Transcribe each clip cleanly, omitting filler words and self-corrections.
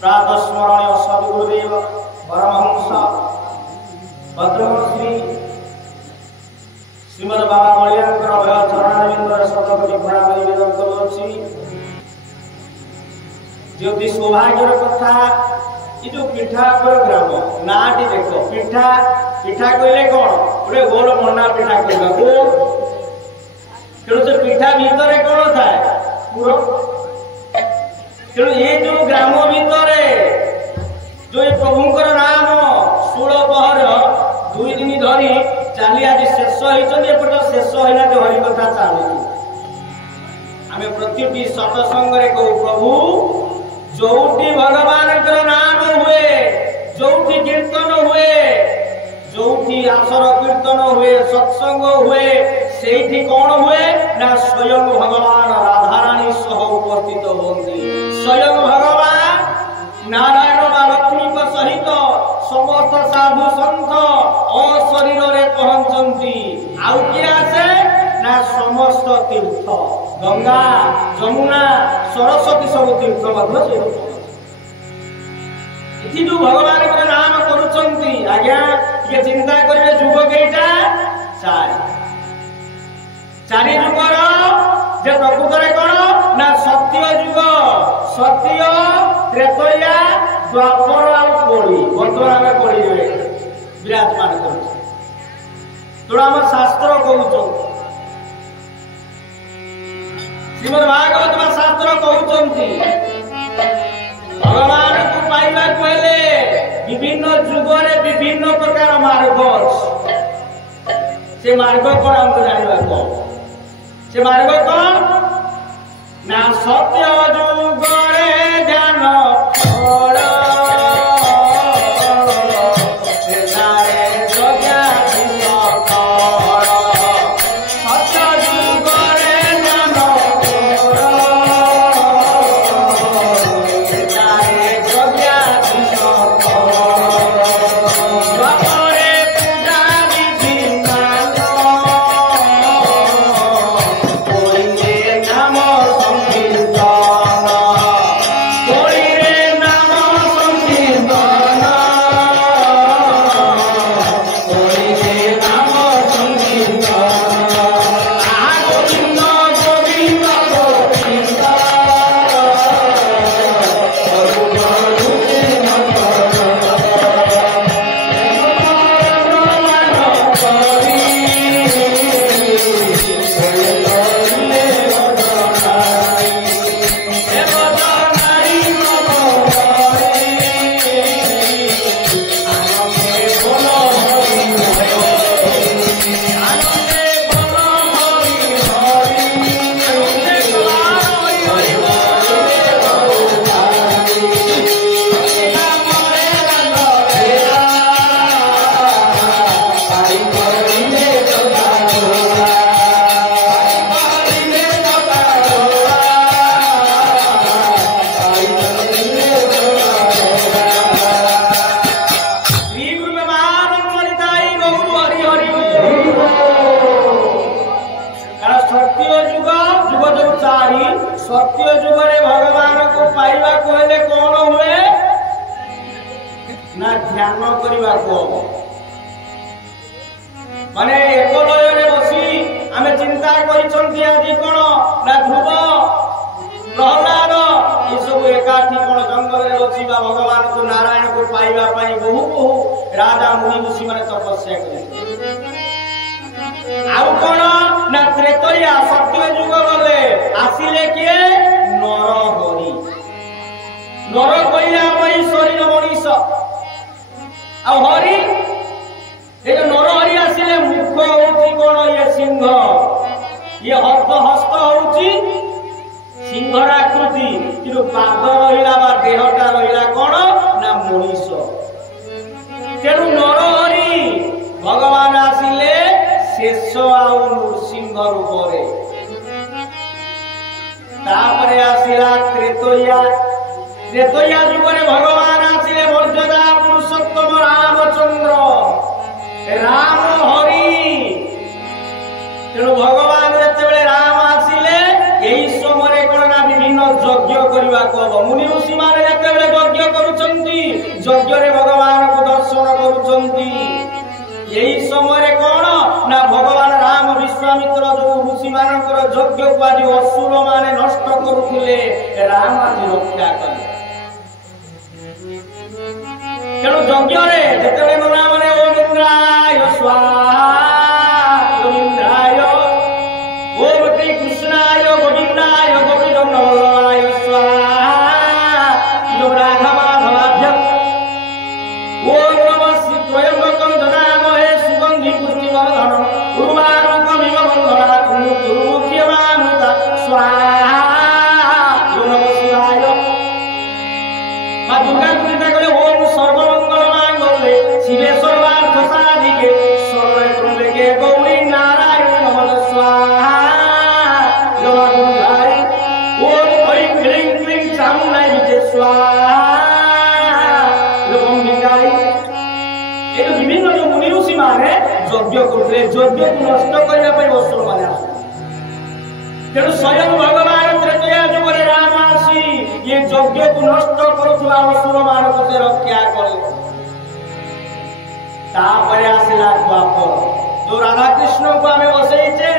प्रातस्मरणीय सद्गुरुदेव परमहंस भद्रश्री श्रीमद बाबा मलियाकर चरणारविंद शतकोटि प्रणाम निवेदन करुछि। যদি সৌভাগ্যর কথা এই যে পিঠাপুর গ্রাম নাটি দেখ পিঠা পিঠা কইলে কোন গোটে গোল মন্ডা পিঠা কইবা গোল তেণু সে পিঠা ভিতরে কোন থাকে পুর তেণু এই যে গ্রাম ভিতরে যে প্রভুঙ্কর নাম 16 পহর 2 দিন ধরি চালি আজ শেষ হয়েছেন এপর্যন্ত শেষ হইলা যে হরি কথা চালুছি আমি প্রতিটি সৎসঙ্গে কহু প্রভু जोटी भगवान नाम हुए जोटी कीर्तन हुए जोटी आसर कीर्तन हुए सत्संग हुए सेठी कौन हुए ना स्वयं भगवान राधारानी सह उपस्थित होती स्वयं भगवान नारायण लक्ष्मी सहित समस्त साधु सन्थ अशरीर रे पहुंचती आउ किए आसे ना समस्त तीर्थ गंगा जमुना सरस्वती सब तीर्थ इति जो भगवान के नाम करुचंती आज्ञा ये चिंता करिवे जुग केटा चारि जुगर जे प्रकृत रे कोन ना सत्य जुग सत्य त्रेतया द्वापर आ कली वर्तमान में कली रे विराजमान करू तोरा हम शास्त्र कहउछो श्रीमद् भागवत में शास्त्र कहउचंती भगवान को पाइबा कहले विभिन्न जुगरे विभिन्न प्रकार मार्ग से मार्ग कोन हमको जानिबा को से मार्ग कोन ना सत्य जुगरे ध्यान और सत्य जुगरे भगवान को पाइबा कहले कौन हुए ना ध्यान करवा को माने एक लय बसी आमे चिंता करिसंती आदि कोन ना ध्रुव प्रहलाद ये सब एकाठी कोन जंगल रे बसी बा भगवान को नारायण को पाइबा पई बहु बहु राजा मुनि ऋषि माने तपस्या करिसे आउ कोन ना त्रेतया सत्य जुग गले आसिले किए नर हरि नर कइला मई शरीर मनीष आ हरि ए जो नर हरि आसिले मुख होची कोन ये सिंह ये हस्त होची सिंहर आकृति किंतु पाद रहिला बा देहटा रहिला कोन ना मनीष तेनु नर हरि भगवान आसिले शेष आउ नृसिंह रूपरे तापरे आसिला त्रेतया जुगरे भगवान आसिले मर्यादा पुरुषोत्तम रामचंद्र राम हरि तेणु भगवान जेतेबेले राम आसिले एही समय कोना विभिन्न यज्ञ करबा को मुनि ऋषि माने जेतेबेले यज्ञ करूचंती यज्ञ रे भगवान को दर्शन करूचंती यही समय कौन ना भगवान राम विश्वामित्र जो ऋषि मानकर यज्ञ को आज असुर माने नष्ट करुथिले राम आज रक्षा कले ତେଣୁ ଯଜ୍ଞରେ ଯେତେବେଳେ ମନା ମାନେ ଓମ୍ ଇନ୍ଦ୍ରାୟ ସ୍ୱାହା ଓମ୍ ଇନ୍ଦ୍ରାୟ ଓମ୍ ଶ୍ରୀ କୃଷ୍ଣାୟ ଗୋବିନ୍ଦାୟ ଗୋବିନ୍ଦ ବଲ୍ଲଭାୟ ସ୍ୱାହା ରାଧା ମାଧବାଭ୍ୟ ଓମ୍ ନମଃ ଶ୍ରୀ ତ୍ରୟମ୍ବକଂ ଦଦାମହେ ସୁଗନ୍ଧି ପୁଷ୍ଟିବର୍ଧନଂ উর্বারুকমিব বন্ধনাৎ মুখ্যমামৃতা স্বাহা ওম নমঃ শিবায়। মা দুর্গা চিন্তা করে ওম সর্বমঙ্গল মাঙ্গল্যে শিবে সর্বার্থ সাধিকে শরণে ত্রম্বকে গৌরী নারায়ণ নমঃ স্বাহা নমঃ দুর্গায় ওম ঐং হ্রিং ক্লিং চামুণ্ডায় বিচে স্বাহা নমঃ অম্বিকায়। এই বিভিন্ন যে মুনি ঋষি মানে যজ্ঞ করতে যজ্ঞକୁ নষ্ট କରିବା ପାଇଁ ଅସୁର ମାନେ ଆସନ୍ତି। ତେଣୁ ସ୍ୱୟଂ ଭଗବାନ ତ୍ରେତୟା ଯୁଗରେ ରାମ ଆସି ଏ ଯଜ୍ଞକୁ ନଷ୍ଟ କରୁଥିବା ଅସୁର ମାନଙ୍କୁ ସେ ରକ୍ଷା କଲେ। ତାପରେ ଆସିଲା ଦ୍ୱାପର, ଯୋଉ ରାଧାକୃଷ୍ଣଙ୍କୁ ଆମେ ବସେଇଛେ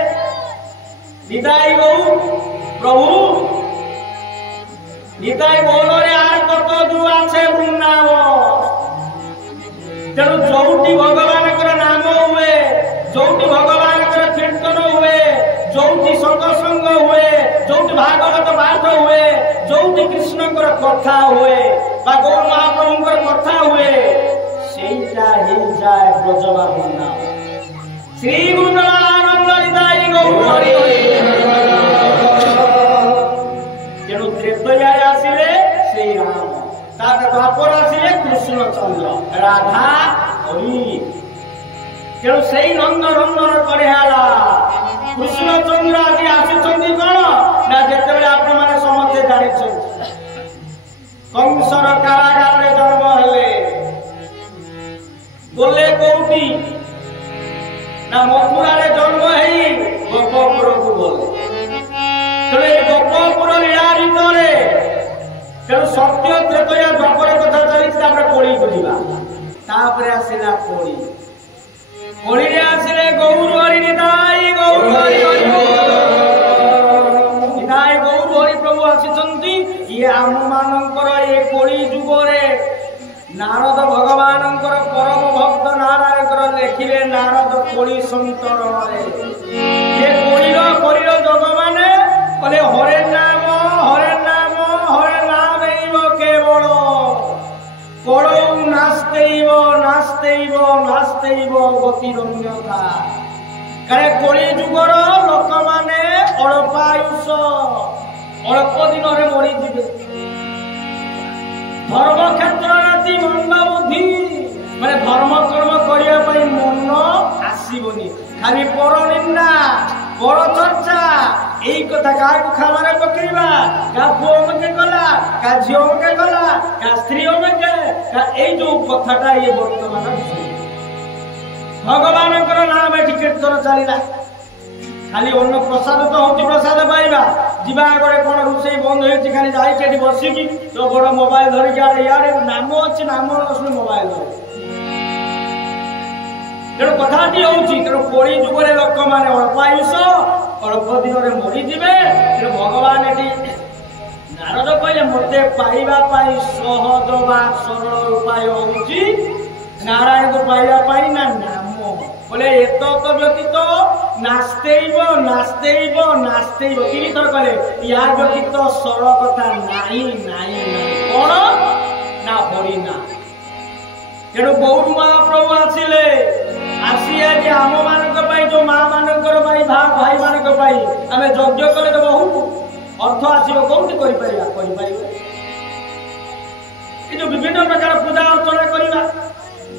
নিতাই গৌর প্রভু নিতাই গৌরে আর কত দূর আছে বৃন্দাবন। তেণু ଯୋଉଠି ଭଗବାନଙ୍କର ନାମ ହୁଏ, ଯୋଉଠି ଭଗବାନଙ୍କର କୀର୍ତ୍ତନ ହୁଏ, ଯୋଉଠି ସତ୍ସଙ୍ଗ ହୁଏ, ଯୋଉଠି ଭାଗବତ ପାଠ ହୁଏ, ଯୋଉଠି କୃଷ୍ଣଙ୍କର କଥା ହୁଏ ବା ଗୌର ମହାପ୍ରଭୁଙ୍କର କଥା ହୁଏ, ସେଇଟା ହେଇଯାଏ ବ୍ରଜବା ବୃନ୍ଦାବନ। ଶ୍ରୀ ବୃନ୍ଦାବନ ନିତାଇ ଗୌର। ତେଣୁ ତ୍ରେତୟା ଆସିଲେ ସେଇ ରାମ, ତାପରେ ଦ୍ୱାପର ଆସିଲେ କୃଷ୍ଣଚନ୍ଦ୍ର ରାଧା ହରି। ତେଣୁ ସେଇ ନନ୍ଦ ନନ୍ଦନ କରି ହେଲା କୃଷ୍ଣଚନ୍ଦ୍ର ଆଜି ଆସୁଛନ୍ତି କଣ ନା, ଯେତେବେଳେ ଆପଣମାନେ ସମସ୍ତେ ଜାଣିଛନ୍ତି କଂସର କାରାଗାରରେ ଜନ୍ମ ହେଲେ, ଗଲେ କୋଉଠି ନା ମଥୁରାରେ ଜନ୍ମ ହେଇ ଗୋପପୁରକୁ ଗଲେ। ତେଣୁ ଏଇ ଗୋପପୁର ଲୀଳା ଭିତରେ ତେଣୁ ସତ୍ୟ ତ୍ରେତୟା ଦ୍ୱାପର କଥା ଚାଲିଛି। ତାପରେ କଳିକୁ ଯିବା, ତାପରେ ଆସିଲା କଳି। କଳିରେ ଆସିଲେ ଗୌର ହରି ନିତାଇ ଗୌର ହରି ନିତାଇ ଗୌର ହରି ପ୍ରଭୁ ଆସିଛନ୍ତି। ଇଏ ଆମ ମାନଙ୍କର ଏ କଳି ଯୁଗରେ ନାରଦ ଭଗବାନଙ୍କର ପରମ ଭକ୍ତ ନାରାୟଣଙ୍କର ଲେଖିଲେ ନାରଦ କଳି ସନ୍ତରଣରେ। ଏ କଳିର ଯୋଗ ମାନେ କହିଲେ ହରେ ନାମ ହରେ ନାମ ହରେ ନାମ ଏଇବ କେବଳ କଳৌ ନାସ୍ତେଇବ ନାସ୍ତେଇବ ନାସ୍ତେଇବ ଗତିରନ୍ୟତା। କାଳେ କଳି ଯୁଗର ଲୋକମାନେ ଅଳ୍ପ ଆୟୁଷ, ଅଳ୍ପ ଦିନରେ ମରିଯିବେ। ଧର୍ମ କ୍ଷେତ୍ରରେ ମନ୍ଦ ବୁଦ୍ଧି ମାନେ ଧର୍ମ କର୍ମ କରିବା ପାଇଁ ମନ ଆସିବନି, ଖାଲି ପରନିନ୍ଦା ପରଚର୍ଚ୍ଚା এই কথা কাহাକୁ ଖାବାରେ ପକେଇବା, କାହା ପୁଅ ଅମକେ କଲା, କାହା ଝିଅ ଅମକେ କଲା, କାହା ସ୍ତ୍ରୀ ଅମକେ, ଏଇ ଯୋଉ କଥାଟା ଇଏ ବର୍ତ୍ତମାନ ଭଗବାନଙ୍କର ନାମ ଏଠି କୀର୍ତ୍ତନ ଚାଲିଲା। ଖାଲି ଅନ୍ନ ପ୍ରସାଦ ତ ହଉଛି, ପ୍ରସାଦ ପାଇବା, ଯିବା ଆଗରେ କଣ ରୋଷେଇ ବନ୍ଦ ହେଇଛି, ଖାଲି ଯାଇକି ଏଠି ବସିକି ତ ବଡ ମୋବାଇଲ ଧରିକି ଆଡେ ଇଆଡେ ନାମ ଅଛି, ନାମ ଶୁଣି ମୋବାଇଲ ଧରି। ତେଣୁ କଥାଟି ହଉଛି, ତେଣୁ କଳି ଯୁଗରେ ଲୋକମାନେ ଅଳ୍ପ ଆୟୁଷ ଅଳ୍ପ ଦିନରେ ମରିଯିବେ। ତେଣୁ ଭଗବାନ ଏଠି ନାରଦ କହିଲେ ମତେ ପାଇବା ପାଇଁ ସହଜ ବା ସରଳ ଉପାୟ ହଉଛି ନାରାୟଣକୁ ପାଇବା ପାଇଁ ନା ନାମ। କହିଲେ ଏତତ ବ୍ୟତୀତ ନାସ୍ତେଇବ ନାସ୍ତେଇବ ନାସ୍ତେଇବ, ତିନିଥର କହିଲେ ୟା ବ୍ୟତୀତ ସରଳ କଥା ନାହିଁ ନାହିଁ ନାହିଁ। କଣ ନା ହରିନା। ତେଣୁ ଗୌର ମହାପ୍ରଭୁ ଆସିଲେ, ଆସି ଆଜି ଆମ ମାନଙ୍କ ପାଇଁ, ଯୋଉ ମା ମାନଙ୍କର ପାଇଁ, ଭାଇ ମାନଙ୍କ ପାଇଁ ଆମେ ଯଜ୍ଞ କଲେ ତ ବହୁତ ଅର୍ଥ ଆସିବ, କୋଉଠି କରିପାରିବା? କରିପାରିବା। ଏ ଯୋଉ ବିଭିନ୍ନ ପ୍ରକାର ପୂଜା ଅର୍ଚ୍ଚନା କରିବା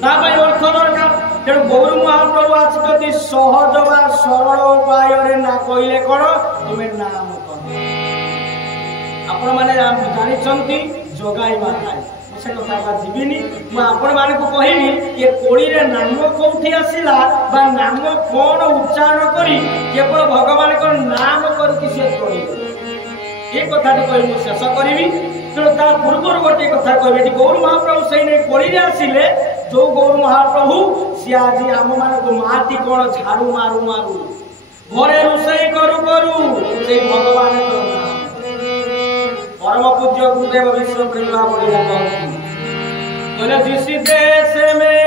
ତା ପାଇଁ ଅର୍ଥ ଦରକାର। ତେଣୁ ଗୌର ମହାପ୍ରଭୁ ଆସିଛନ୍ତି ସହଜ ବା ସରଳ ଉପାୟରେ। ନା କହିଲେ କଣ, ତୁମେ ନାମ କର। ଆପଣ ମାନେ ଜାଣିଛନ୍ତି ଯୋଗାଇବା ଥାଏ, ସେ କଥା ଯିବିନି। ମୁଁ ଆପଣ ମାନଙ୍କୁ କହିବି ଏ କୋଳିରେ ନାମ କୋଉଠି ଆସିଲା ବା ନାମ କଣ ଉଚ୍ଚାରଣ କରି କେବଳ ଭଗବାନଙ୍କ ନାମ କରିକି ସେ କହିବେ, ଏ କଥାଟି କହି ମୁଁ ଶେଷ କରିବି। ତେଣୁ ତା ପୂର୍ବରୁ ଗୋଟିଏ କଥା କହିବି, ଏଠି ଗୌର ମହାପ୍ରଭୁ ସେଇ ନେଇ କୋଳିରେ ଆସିଲେ। ଯୋଉ ଗୌର ମହାପ୍ରଭୁ ସିଏ ଆଜି ଆମ ମାନଙ୍କୁ ମାଟି କଣ ଝାଡୁ ମାରୁ ମାରୁ, ଘରେ ରୋଷେଇ କରୁ କରୁ ସେଇ ଭଗବାନଙ୍କ ନାମ। ପରମ ପୂଜ୍ୟ ଗୁରୁଦେବ ବିଶ୍ୱ ପ୍ରେମା बोले जिस देश में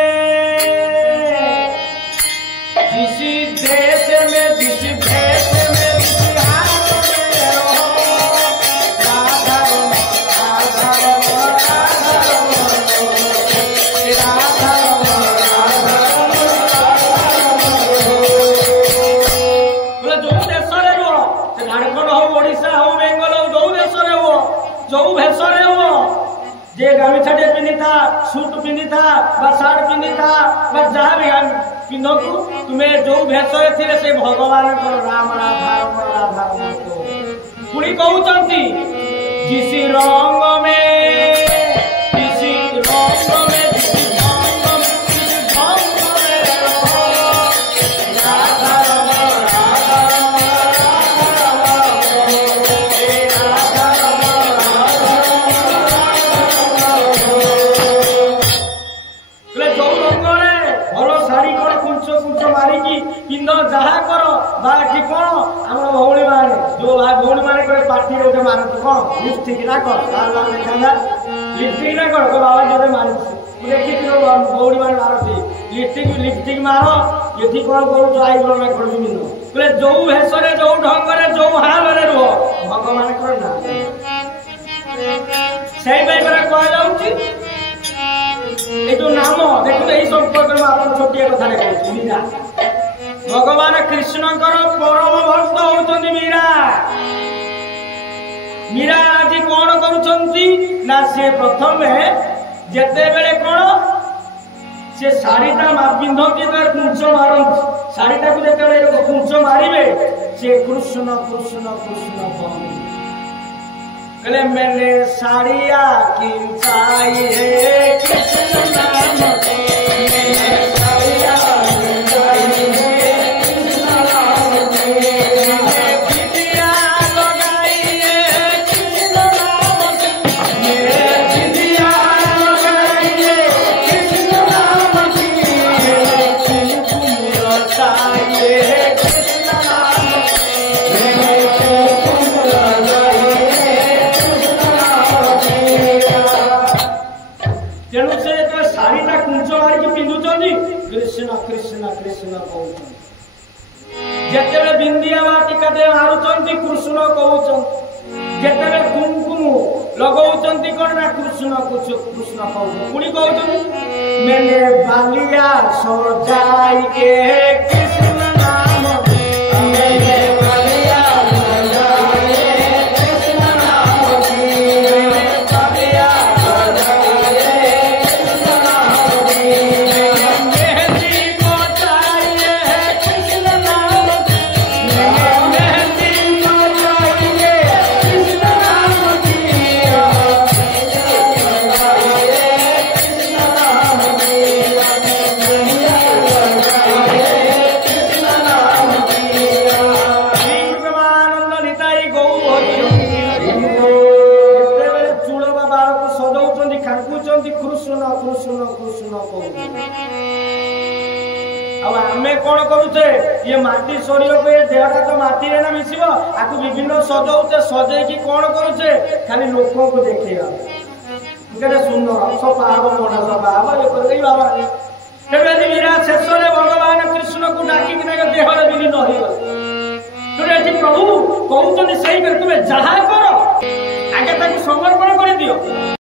जे गामछाटे पिंधि था सूट पिंधि था शार्ट पिंधि था जहाँ भी पिंधु तुम्हें जो भेष थे से भगवान राम राधा राधा पुणी कहते जिस रंग में जहा कर भौणी मैंने जो भौणी मैंने पार्टी गोटे मारती कौन लिपस्टिक ना कौन लिपस्टिक ना कौन बाबा जो मारती देखी भौणी मैंने मारती लिपस्टिक मार ये कौन करो आई ना कौन बोले जो भेष जो ढंग जो हाल रुह भगवान ना से जो नाम देखो यही संपर्क में आप छोटिया कथा कहूँ मीरा भगवान कृष्ण परम भक्त होती मीरा मीरा आज कौन करुना सी प्रथम जिते बेले कौन से शाढ़ीटा पिंधती कुंच मारती शाढ़ीटा को जो कुंच मारे से कृष्ण कृष्ण कृष्ण कहले मैंने साड़िया किंचाई है कृष्ण नाम कृष्ण कृष्ण कृष्ण कहते बिंदिया टीका मारुंट कृष्ण कहते जिते कुमकुम लगाउंट कौन ना कृष्ण कृष्ण पुणी कहते मैंने बालिया सजाई के कृष्ण नाम कौन करुचे ये माटी शरीर को देहटा तो माटी ना मिसिब आपको विभिन्न सजाऊचे सजेकी कौन करुचे खाली लोक को देखा सुंदर सफा हम मोटा सफा हम ये बाबा तेरे मीरा शेष में भगवान कृष्ण को डाक देहर विलीन हो गए प्रभु कहते तुम्हें जहा कर आगे समर्पण कर दियो